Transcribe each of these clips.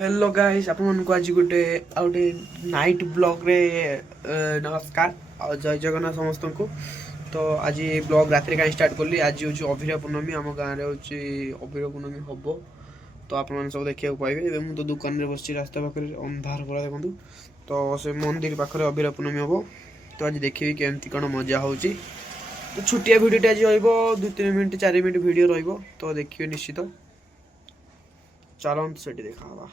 Hello guys आपन को आज गोटे आउटे नाइट ब्लॉग रे नमस्कार और जय जगन्नाथ समस्त को। तो आज ब्लॉग रात्रि कहीं स्टार्ट कली। आज हूँ अभिरा पूर्णमी आम गाँव में हूँ अभिरा पूर्णमी हम। तो आप सब देखा पाइबे। मुझे तो दुकान में बस रास्ता पाखे अंधार पूरा देखूँ। तो से मंदिर पाखे अभिरा पूर्णमी हम। तो आज देखिए केमती कौन मजा हो। तो छुटिया भिडियो आज रो 2-3 मिनट 4 मिनट भिड तो देखिए निश्चित। चलते से देखा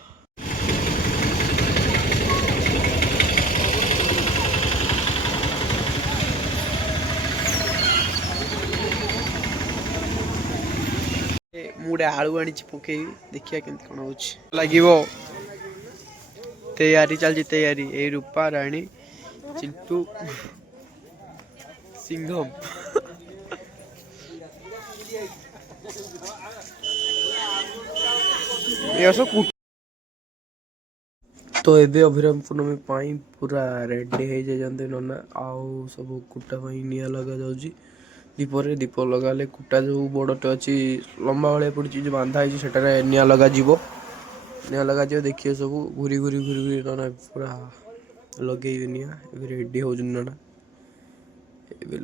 मुझे आलू आनी पकई देखिए केमती कौन हो लगे। तैयारी चलती तैयारी ए रूपा राणी चिंटू सिंघम तो एबे अभिराम पूर्णमी पूरा रेडी हो जाते नना आउ सब कुटा निआ लगा जाऊँगी। दीपर दीप लगाले कुटा जो बड़टे अच्छी लंबा भाया पड़ी जो बांधा है निआ लगा निआ लगा देखिए सब घूरी घूरी घूरी घूरी नना पूरा लगे निआ रेडी हो नना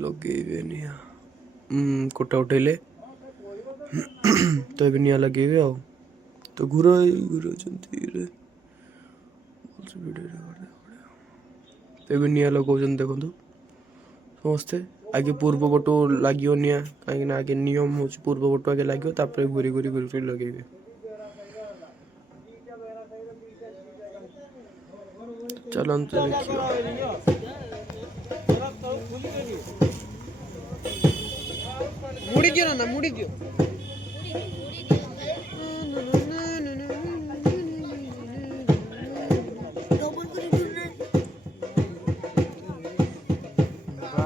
लगे निआ कुटा उठेले तो ये निआ लगे आ तो घूर घूर निआ लगा देखो समस्ते आगे पूर्व पटू लगे निआ कहीं आगे नियम हो पूर्व पटू आगे लगे घूरी घूरी घूरी घूरी लगे चलते मुड़ी दियो ना मुड़ी दियो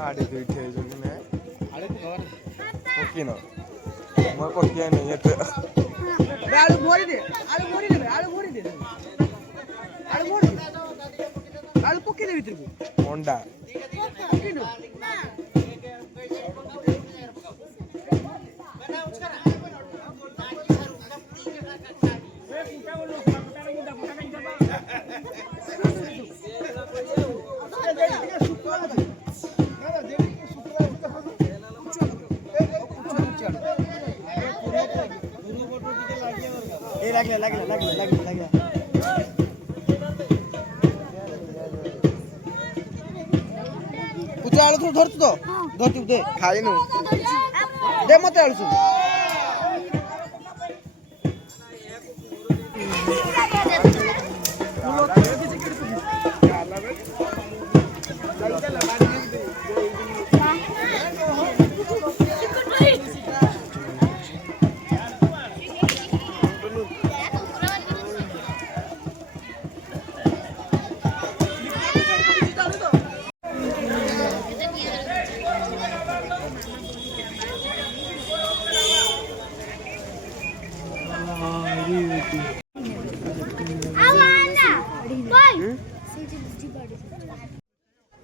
आड़े दुईटे ने आड़े घर पकी न मोर पकिया नहीं तो आलू भरी दे आलू भरी दे आलू पकी दे भीतर को अंडा पकी दो लगे पूजा आलू थोड़ा धरतु तो धरतु दे खाई नु दे मते आलू सब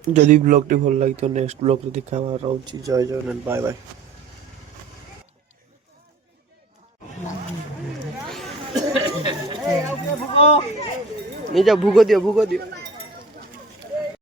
जदि ब्लॉग टी भल लगी तो नेक्स्ट ब्लॉग रे देखा रोची। जय जगन्नाथ बाय बाय। नहीं जा भूग दियो